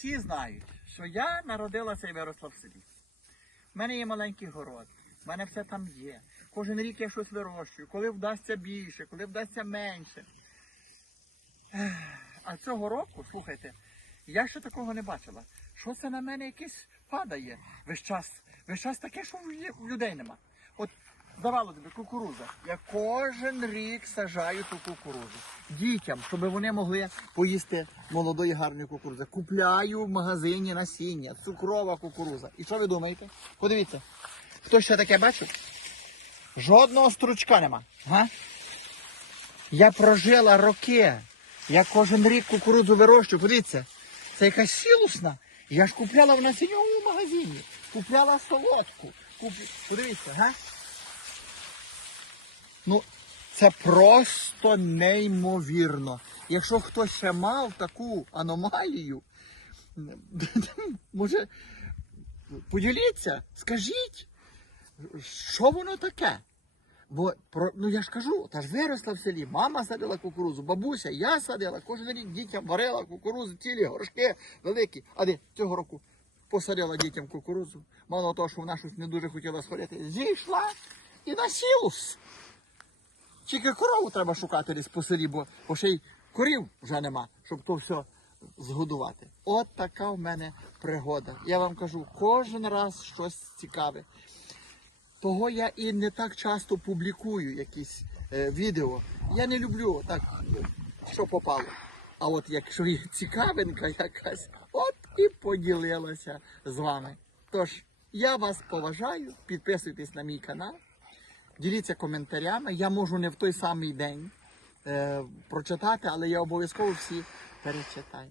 всі знають, що я народилася і виросла в селі. У мене є маленький город, в мене все там є. Кожен рік я щось вирощую, коли вдасться більше, коли вдасться менше. А цього року, слухайте, я ще такого не бачила. Що це на мене якесь падає весь час. Весь час таке, що в людей нема. От здавало тобі кукуруза. Я кожен рік сажаю ту кукурузу. Дітям, щоб вони могли поїсти молодої гарної кукурузи. Купляю в магазині насіння, цукрова кукуруза. І що ви думаєте? Подивіться, хто ще таке бачив? Жодного стручка нема. Га? Я прожила роки. Я кожен рік кукурудзу вирощую. Подивіться, це якась сілусна. Я ж купляла в насінньовому магазині. Купляла солодку. Куп... Подивіться, га? Ну, це просто неймовірно. Якщо хтось ще мав таку аномалію, може, поділіться, скажіть, що воно таке? Бо ну я ж кажу, та ж виросла в селі, мама садила кукурузу, бабуся, я садила, кожен рік дітям варила кукурузу, цілі горшки великі. А де цього року посадила дітям кукурузу. Мало того, що вона щось не дуже хотіла сходити, зійшла і на сілус. Тільки корову треба шукати десь по селі, бо, бо ще й корів вже нема, щоб то все згодувати. От така в мене пригода. Я вам кажу, кожен раз щось цікаве. Того я і не так часто публікую якісь е, відео. Я не люблю так, що попало. А от якщо є цікавинка якась, от і поділилася з вами. Тож, я вас поважаю, підписуйтесь на мій канал, діліться коментарями. Я можу не в той самий день е, прочитати, але я обов'язково всі перечитаю.